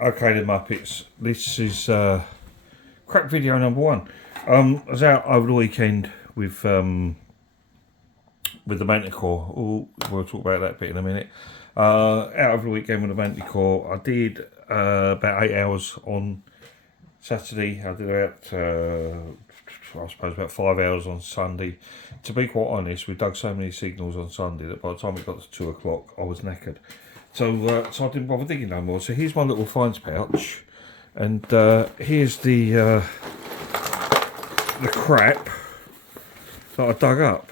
Okay then Muppets, this is crack video number one. I was out over the weekend with the Manticore. We'll talk about that bit in a minute. Out over the weekend with the Manticore, I did about 8 hours on Saturday. I did about I suppose about 5 hours on Sunday. To be quite honest, we dug so many signals on Sunday that by the time it got to 2 o'clock I was knackered. So I didn't bother digging no more. So here's my little finds pouch, and here's the crap that I dug up.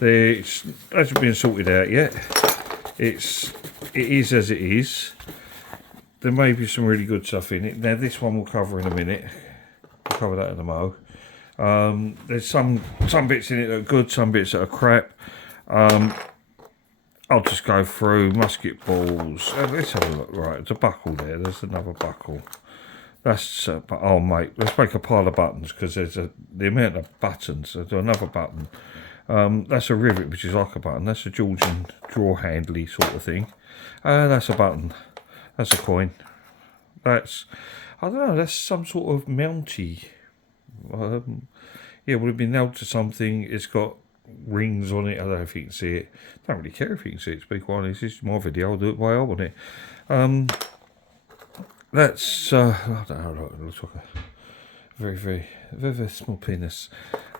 It hasn't been sorted out yet. It is as it is. There may be some really good stuff in it. Now this one we'll cover in a minute. We'll cover that in a mo. There's some bits in it that are good, some bits that are crap. I'll just go through musket balls. Let's have a look. Right, there's a buckle there. There's another buckle. That's oh mate, let's make a pile of buttons because there's the amount of buttons. There's another button. That's a rivet, which is like a button. That's a Georgian drawer handly sort of thing. That's a button. That's a coin. That's, I don't know. That's some sort of mounty. Yeah, would have been nailed to something. It's got rings on it. I don't know if you can see it. I don't really care if you can see it, to be quite honest. This is my video. I'll do it the way I want it. That's I don't know, it looks like a very small penis.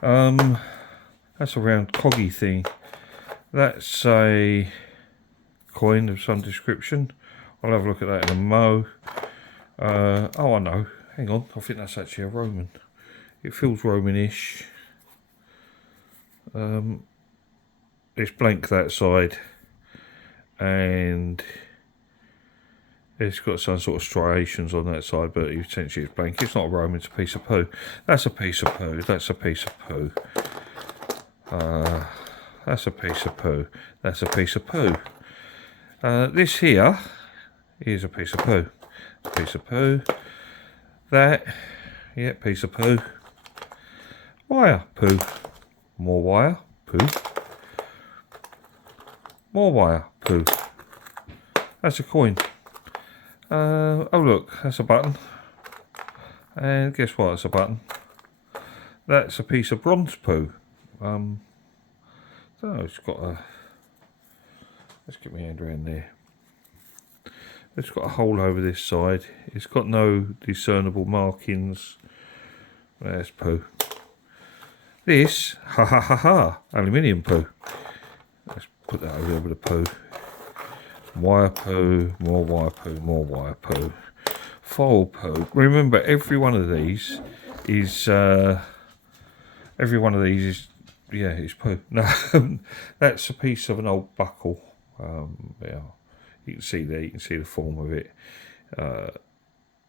That's a round coggy thing. That's a coin of some description. I'll have a look at that in a mo. Oh, I know. Hang on. I think that's actually a Roman. It feels Romanish. It's blank that side, and it's got some sort of striations on that side, but essentially it's blank. It's not a Roman, it's a piece of poo. That's a piece of poo. That's a piece of poo. That's a piece of poo. That's a piece of poo. This here is a piece of poo. A piece of poo. That, yeah, piece of poo. Wire, poo. More wire, poo. More wire, poo. That's a coin. Oh look, that's a button. And guess what, it's a button. That's a piece of bronze poo. I don't know, it's got a... Let's get my hand around there. It's got a hole over this side. It's got no discernible markings. There's poo. This, aluminium poo. Let's put that over there with a poo. Wire poo, more wire poo, more wire poo. Foil poo. Remember, every one of these is, yeah, it's poo. No, that's a piece of an old buckle. Yeah, you can see there, you can see the form of it.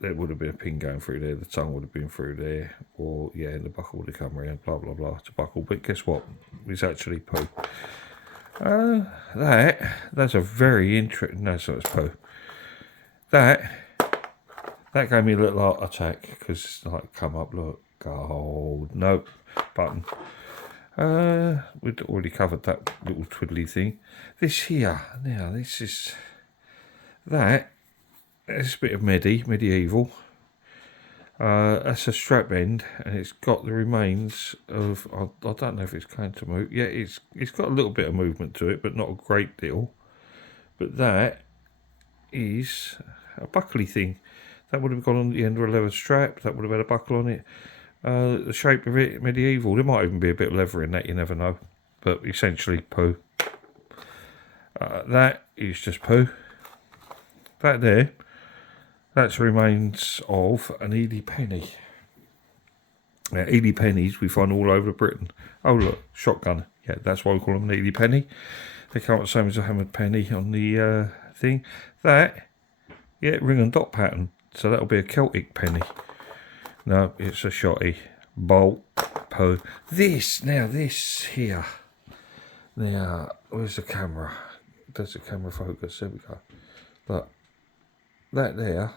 There would have been a pin going through there, the tongue would have been through there, or yeah, the buckle would have come around, blah blah blah, it's a buckle, but guess what? It's actually poo. That's a very interesting, no, so it's poo. That gave me a little heart attack, because it's like, come up, look, gold, nope, button. We'd already covered that little twiddly thing. This here, now this is, it's a bit of medieval. That's a strap end, and it's got the remains of, I don't know if it's going to move. Yeah, it's got a little bit of movement to it, but not a great deal. But that is a buckley thing. That would have gone on the end of a leather strap. That would have had a buckle on it. The shape of it, medieval. There might even be a bit of leather in that, you never know. But essentially poo. That is just poo. That there, that's remains of an Ely penny. Now, Ely pennies we find all over Britain. Oh look, shotgun. Yeah, that's why we call them an Ely penny. They come out the same as a hammered penny on the thing. That, yeah, ring and dot pattern. So that'll be a Celtic penny. No, it's a shotty. Bolt, poo. This here. Now, where's the camera? Does the camera focus? There we go. But that there,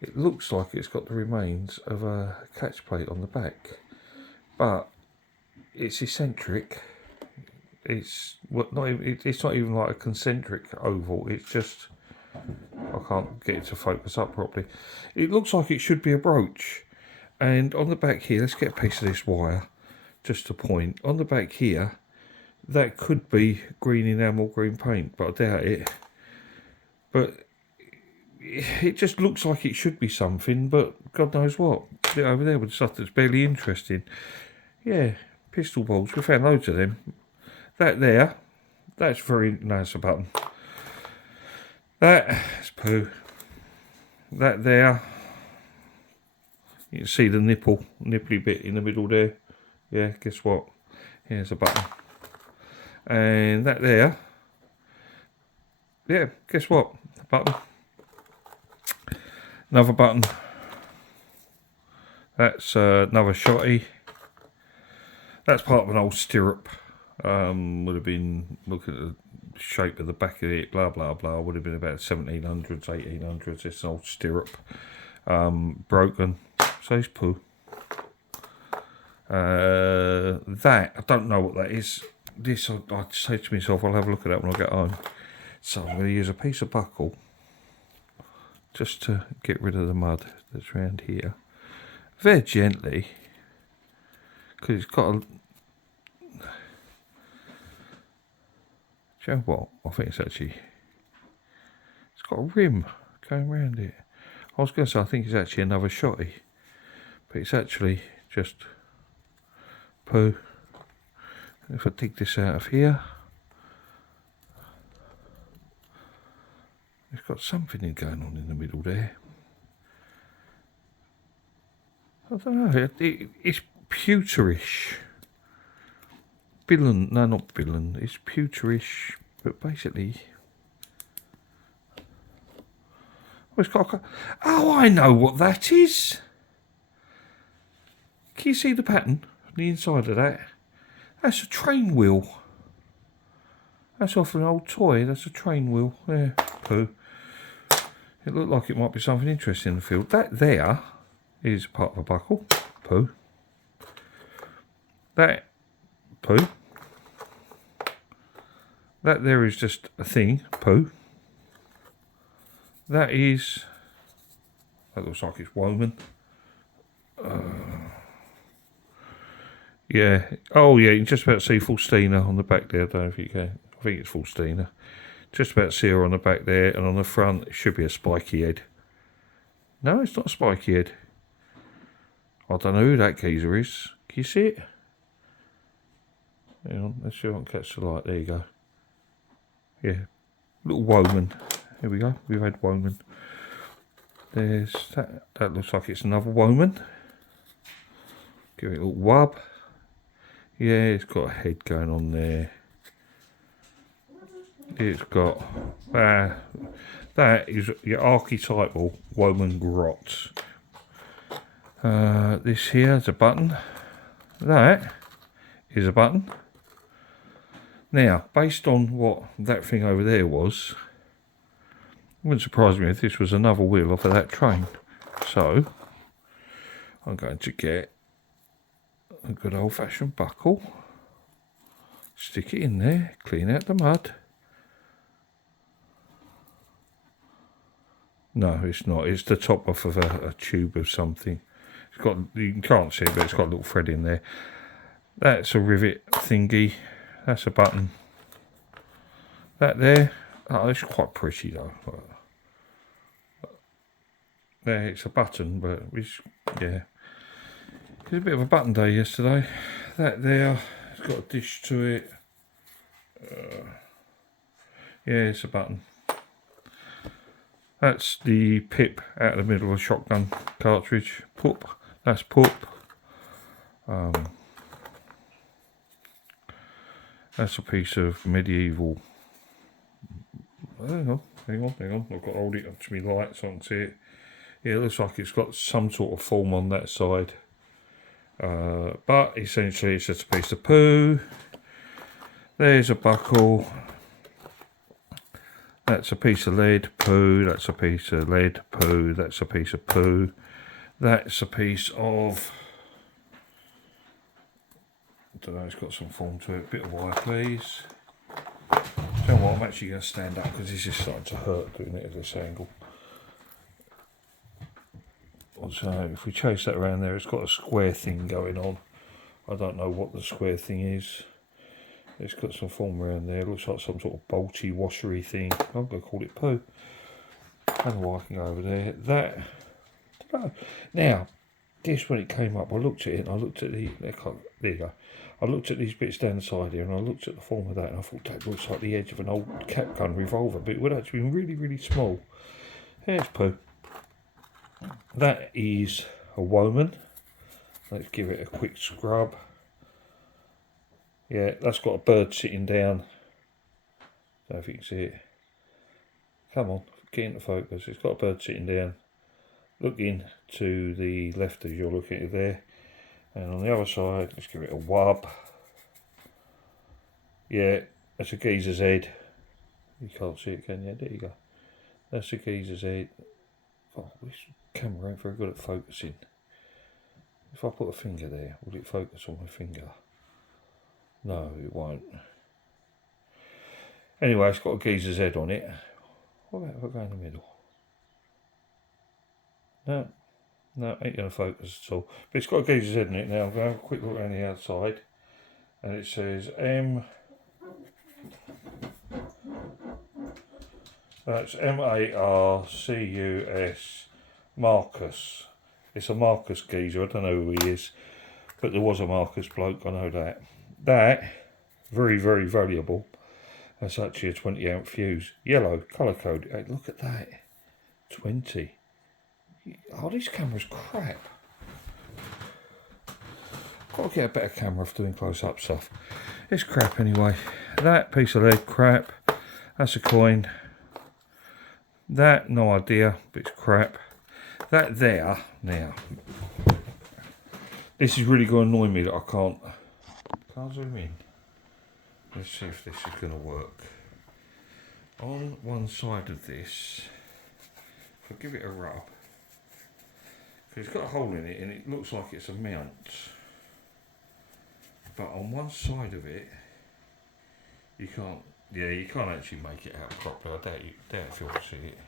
it looks like it's got the remains of a catch plate on the back, but it's eccentric. It's not even like a concentric oval. It's just, I can't get it to focus up properly. It looks like it should be a brooch. And on the back here, let's get a piece of this wire, just to point. On the back here, that could be green enamel, green paint, but I doubt it. But it just looks like it should be something, but God knows what. Over there with stuff that's barely interesting. Yeah, pistol balls. We found loads of them. That there, that's very nice. A button. That's poo. That there, you can see the nipply bit in the middle there. Yeah, guess what? Here's a button. And that there, yeah, guess what? Button. Another button. That's another shotty. That's part of an old stirrup. Would have been, looking at the shape of the back of it, blah blah blah, would have been about 1700s, 1800s. It's an old stirrup. Broken. So it's poo. That, I don't know what that is. This, I'd say to myself, I'll have a look at that when I get home. So I'm going to use a piece of buckle just to get rid of the mud that's around here. Very gently, because it's got a... Do you know what? I think it's actually... It's got a rim going around it. I was going to say, I think it's actually another shotty. But it's actually just poo. If I dig this out of here, it's got something going on in the middle there. I don't know, it's pewterish. Billen, no, not billen, it's pewterish, but basically... Oh, it's got oh, I know what that is! Can you see the pattern on the inside of that? That's a train wheel. That's off an old toy, that's a train wheel. Yeah, poo. It looked like it might be something interesting in the field. That there is part of a buckle. Poo. That, poo. That there is just a thing. Poo. That is... That looks like it's woven. Yeah. Oh, yeah, you can just about see Faustina on the back there. I don't know if you can. I think it's Faustina. Just about see her on the back there. And on the front, it should be a spiky head. No, it's not a spiky head. I don't know who that geezer is. Can you see it? Hang on, let's see if I can catch the light. There you go. Yeah. Little woman. Here we go. We've had woman. There's that. That looks like it's another woman. Give it a little wub. Yeah, it's got a head going on there. It's got... that is your archetypal woman grot. This here is a button. That is a button. Now, based on what that thing over there was, it wouldn't surprise me if this was another wheel off of that train. So, I'm going to get a good old-fashioned buckle, stick it in there, clean out the mud. No, it's not. It's the top off of a tube of something. It's got, you can't see it, but it's got a little thread in there. That's a rivet thingy. That's a button. That there. Oh, it's quite pretty though. There, it's a button, but it's, yeah. It was a bit of a button day yesterday. That there, it's got a dish to it. Yeah, it's a button. That's the pip out of the middle of a shotgun cartridge. Pup. That's pup. That's a piece of medieval. Hang on. I've got to hold it up to my light so I can see it. Yeah, it looks like it's got some sort of form on that side. But essentially it's just a piece of poo. There's a buckle. That's a piece of lead, poo. That's a piece of lead, poo. That's a piece of poo. That's a piece of... I don't know, it's got some form to it. Bit of wire, please. You know what, I'm actually going to stand up because this is starting to hurt doing it at this angle. So if we chase that around there, it's got a square thing going on. I don't know what the square thing is. It's got some form around there. It looks like some sort of bolty, washery thing. I'm going to call it poo. I don't know why I can go over there. That. Now, this when it came up, I looked at it and I looked at the. There you go. I looked at these bits down the side here and I looked at the form of that and I thought that looks like the edge of an old cap gun revolver, but it would actually be really, really small. There's poo. That is a woman. Let's give it a quick scrub. Yeah, that's got a bird sitting down. I don't know if you can see it. Come on, get into focus. It's got a bird sitting down, looking to the left as you're looking at it there. And on the other side, let's give it a wub. Yeah, that's a geezer's head. You can't see it, can you? There you go. That's a geezer's head. Oh, this camera ain't very good at focusing. If I put a finger there, will it focus on my finger? No, it won't. Anyway, it's got a geezer's head on it. What about if I go in the middle? No, ain't going to focus at all. But it's got a geezer's head on it now. I'm going to have a quick look around the outside. And it says that's M-A-R-C-U-S, Marcus. It's a Marcus geezer. I don't know who he is. But there was a Marcus bloke, I know that. That, very, very valuable. That's actually a 20 amp fuse. Yellow, colour code. Hey, look at that. 20. Oh, this camera's crap. Got to get a better camera for doing close-up stuff. It's crap anyway. That piece of lead, crap. That's a coin. That, no idea, but it's crap. That there, now. This is really going to annoy me that I can't zoom in. Let's see if this is going to work. On one side of this, if I give it a rub, because it's got a hole in it and it looks like it's a mount. But on one side of it, you can't actually make it out properly. I doubt if you'll see it.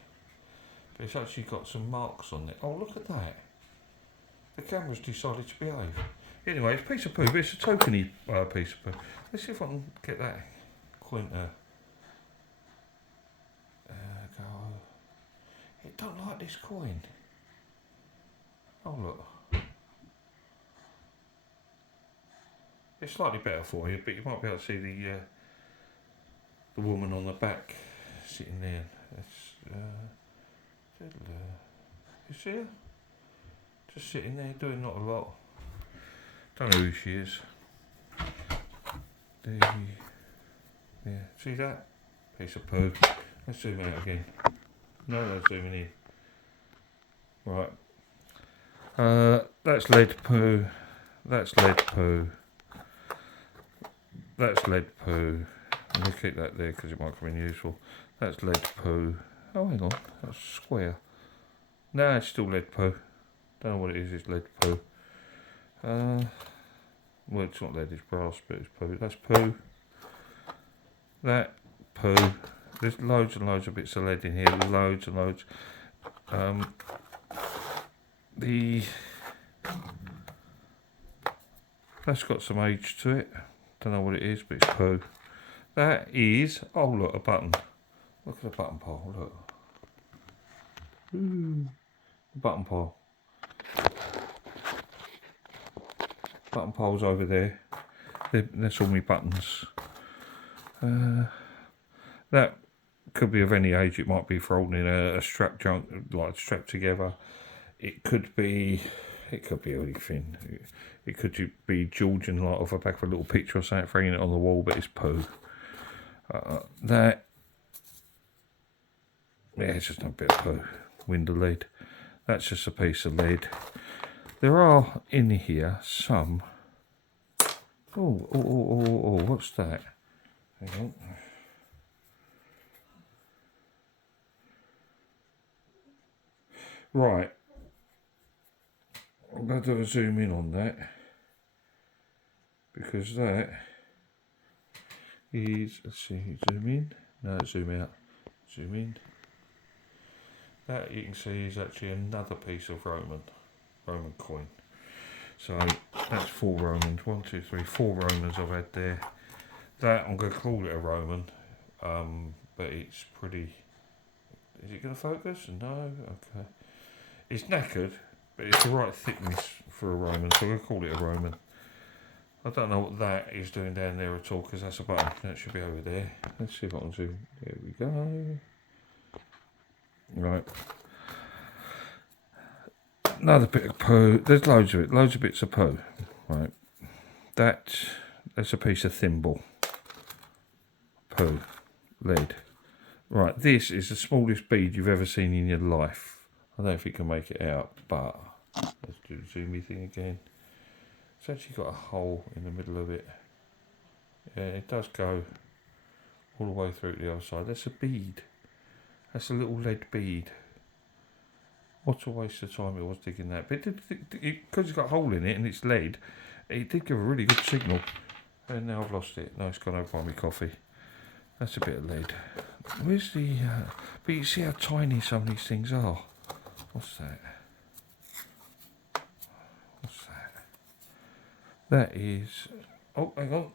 But it's actually got some marks on it. Oh, look at that. The camera's decided to behave. Anyway, it's a piece of poo, but it's a tokeny piece of poo. Let's see if I can get that coin to go. It don't like this coin. Oh, look. It's slightly better for you, but you might be able to see the woman on the back sitting there. You see her? Just sitting there doing not a lot. Don't know who she is. Yeah, see that? Piece of poo. Let's zoom out again. No, that's zooming in. Right. That's lead poo. That's lead poo. That's lead poo. I'm going to keep that there because it might come in useful. That's lead poo. Oh, hang on. That's square. No, it's still lead poo. Don't know what it is. It's lead poo. Well, it's not lead. It's brass, but it's poo. That's poo. That poo. There's loads and loads of bits of lead in here. Loads and loads. That's got some age to it. Don't know what it is, but it's poo. That is, oh look, a button. Look at the button pole, look. Ooh, button pole. Button pole's over there. That's all my buttons. That could be of any age. It might be for holding a strap like strapped together. It could be anything. It could be Georgian, like off the back of a little picture or something, hanging it on the wall, but it's poo. That, yeah, it's just a bit of poo. Window lead. That's just a piece of lead. There are in here some. Oh, what's that? Hang on. Right. I'm going to do a zoom in on that, because that is, let's see, zoom in, no, zoom out, zoom in. That you can see is actually another piece of Roman. Roman coin. So that's 4 Romans. 1, 2, 3, 4 Romans I've had there. That I'm going to call it a Roman, but it's pretty. Is it going to focus? No. Okay. It's knackered, but it's the right thickness for a Roman, so we'll call it a Roman. I don't know what that is doing down there at all, because that's a button. That should be over there. Let's see if I can zoom. There we go. Right. Another bit of poo. There's loads of it. Loads of bits of poo. Right. That's a piece of thimble. Poo. Lead. Right. This is the smallest bead you've ever seen in your life. I don't know if you can make it out, but let's do the zoomy thing again. It's actually got a hole in the middle of it. Yeah, it does go all the way through to the other side. That's a bead. That's a little lead bead. What a waste of time it was digging that. But because it's got a hole in it and it's lead, it did give a really good signal. And now I've lost it. No, it's gone over by my coffee. That's a bit of lead. Where's the... but you see how tiny some of these things are. What's that? What's that? That is... Oh, hang on.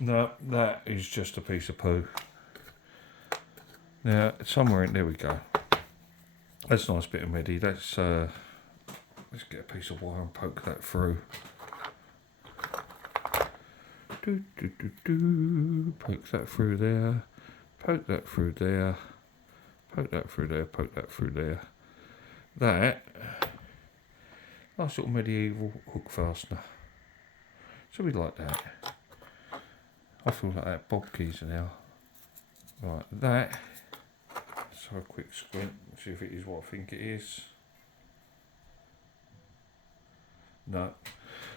No, that is just a piece of poo. Now, somewhere in there we go. That's a nice bit of medi. Let's get a piece of wire and poke that through. Poke that through there. Poke that through there. Poke that through there. Poke that through there. That nice little medieval hook fastener. So we like that. I feel like that bob keys now. Right, that. Let's have a quick squint, see if it is what I think it is. No,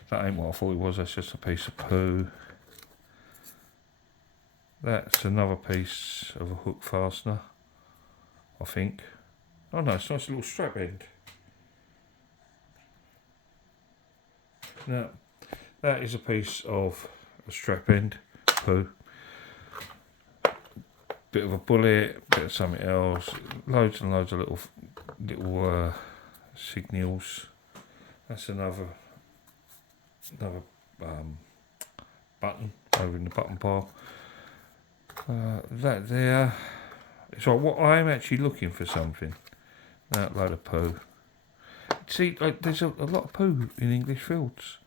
that ain't what I thought it was, that's just a piece of poo. That's another piece of a hook fastener, I think. Oh no, it's a nice little strap end. Now, that is a piece of a strap end, poo. Bit of a bullet, bit of something else, loads and loads of little signals. That's another button over in the button pile. That there. So what I'm actually looking for something. That load of poo. See, like, there's a lot of poo in English fields.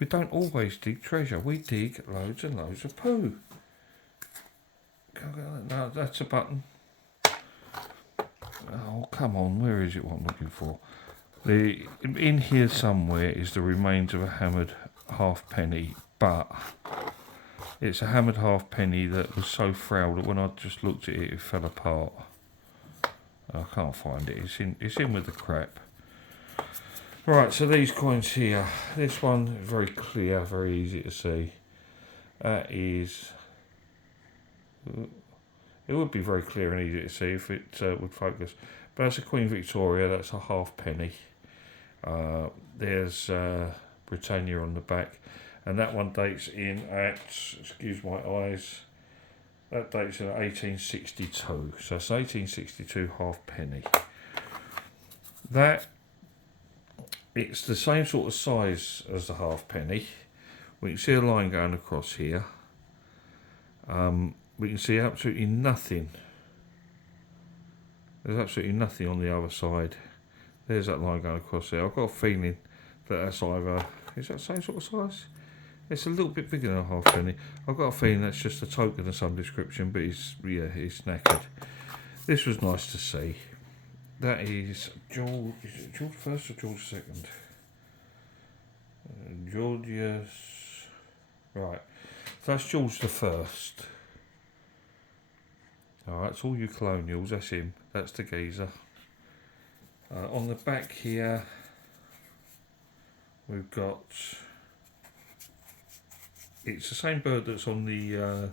We don't always dig treasure. We dig loads and loads of poo. No, that's a button. Oh, come on. Where is it what I'm looking for? In here somewhere is the remains of a hammered halfpenny, but it's a hammered halfpenny that was so frail that when I just looked at it, it fell apart. I can't find it. It's in with the crap. Right, so these coins here. This one is very clear, very easy to see. That is... It would be very clear and easy to see if it would focus. But that's a Queen Victoria, that's a halfpenny. There's Britannia on the back. And that one dates in at, excuse my eyes, that dates in 1862. So it's 1862 halfpenny. That, it's the same sort of size as the halfpenny. We can see a line going across here. We can see absolutely nothing. There's absolutely nothing on the other side. There's that line going across there. I've got a feeling that that's either... Is that the same sort of size? It's a little bit bigger than a halfpenny. I've got a feeling that's just a token of some description, but it's knackered. This was nice to see. That is George... Is it George I or George II? Georgius... Right. So that's George I. Alright, it's all you colonials, that's him, that's the geezer. On the back here, we've got, it's the same bird that's on the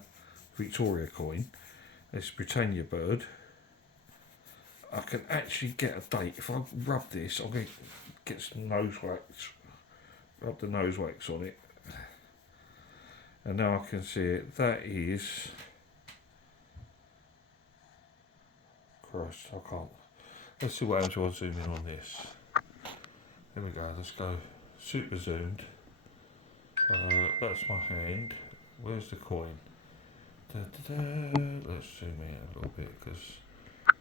Victoria coin, it's Britannia bird. I can actually get a date, if I rub this, I'm going to get some nose wax, rub the nose wax on it. And now I can see it, that is... Christ, I can't. Let's see what happens when I zoom in on this. There we go, let's go super zoomed. That's my hand. Where's the coin? Da, da, da. Let's zoom in a little bit because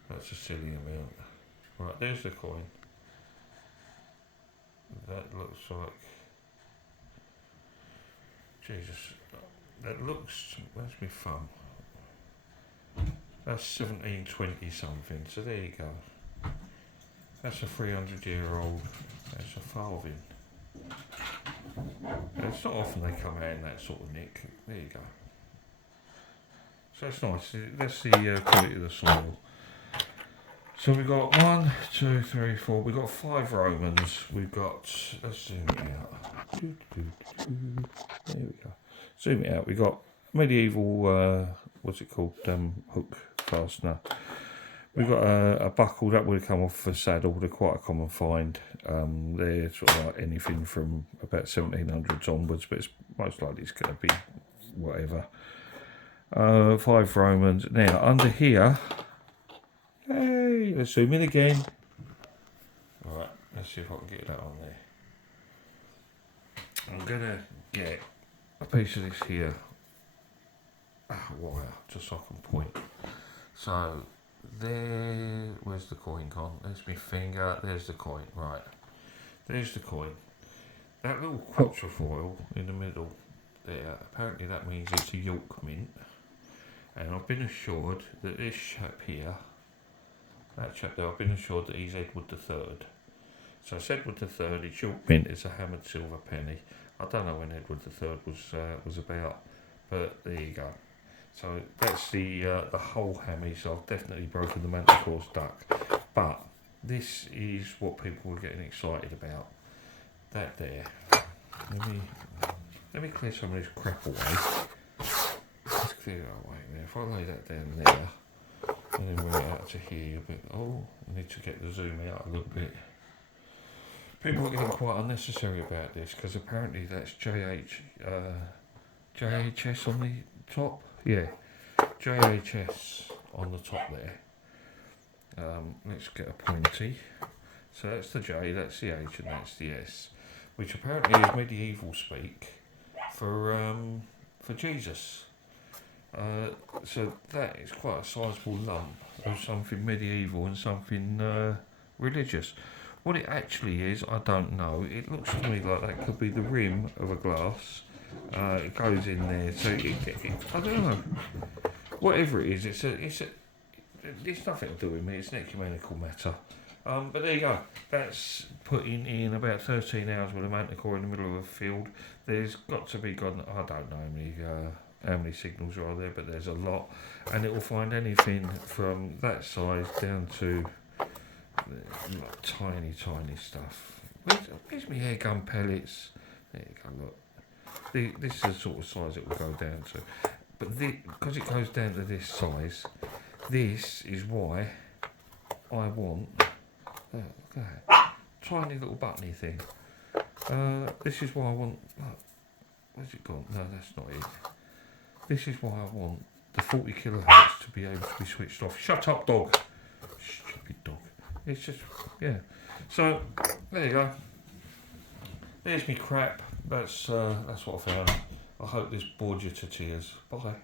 that's a silly amount. Right, there's the coin. That looks like... Jesus. That looks... Where's my thumb? That's 1720 something, so there you go. That's a 300-year-old. That's a farthing. It's not often they come out in that sort of nick. There you go. So it's nice. That's the quality of the soil. So we've got 1, 2, 3, 4. We've got 5 Romans. We've got... Let's zoom it out. There we go. Zoom it out. We've got medieval... what's it called? Hook fastener. We've got a buckle that would have come off a saddle. They're quite a common find. They're sort of like anything from about 1700s onwards, but it's most likely it's going to be whatever. 5 Romans. Now under here, hey, let's zoom in again. All right, let's see if I can get that on there. I'm gonna get a piece of this here. Wire, just so I can point. So there, where's the coin gone? There's my finger, there's the coin, right. There's the coin. That little quatrefoil in the middle there, apparently that means it's a York mint. And I've been assured that this chap here, that chap there, I've been assured that he's Edward III. So it's Edward III, it's York mint, it's a hammered silver penny. I don't know when Edward III was about, but there you go. So that's the whole hammy, so I've definitely broken the Manticore's duck. But this is what people were getting excited about. That there. Let me clear some of this crap away. Let's clear it away there. If I lay that down there, and then bring it out to here a bit. Oh, I need to get the zoom out a little bit. People are getting quite unnecessary about this because apparently that's JHS on the top. Yeah, JHS on the top there. Let's get a pointy. So that's the J, that's the H, and that's the S, which apparently is medieval speak for Jesus. So that is quite a sizable lump of something medieval and something religious. What it actually is, I don't know. It looks to me like that could be the rim of a glass. It goes in there, so I don't know. Whatever it is, it's nothing to do with me. It's an ecumenical matter. But there you go. That's putting in about 13 hours with a Manticore in the middle of a field. There's got to be, God, I don't know how many signals are there, but there's a lot, and it will find anything from that size down to tiny stuff. Where's my air gun pellets? There you go. Look. This is the sort of size it will go down to, but because it goes down to this size, this is why I want look at that tiny little buttony thing. This is why I want. Where's it gone? No, that's not it. This is why I want the 40 kilohertz to be able to be switched off. Shut up, dog. Stupid dog. It's just, yeah. So there you go. There's me crap. That's what I found. I hope this bored you to tears. Bye.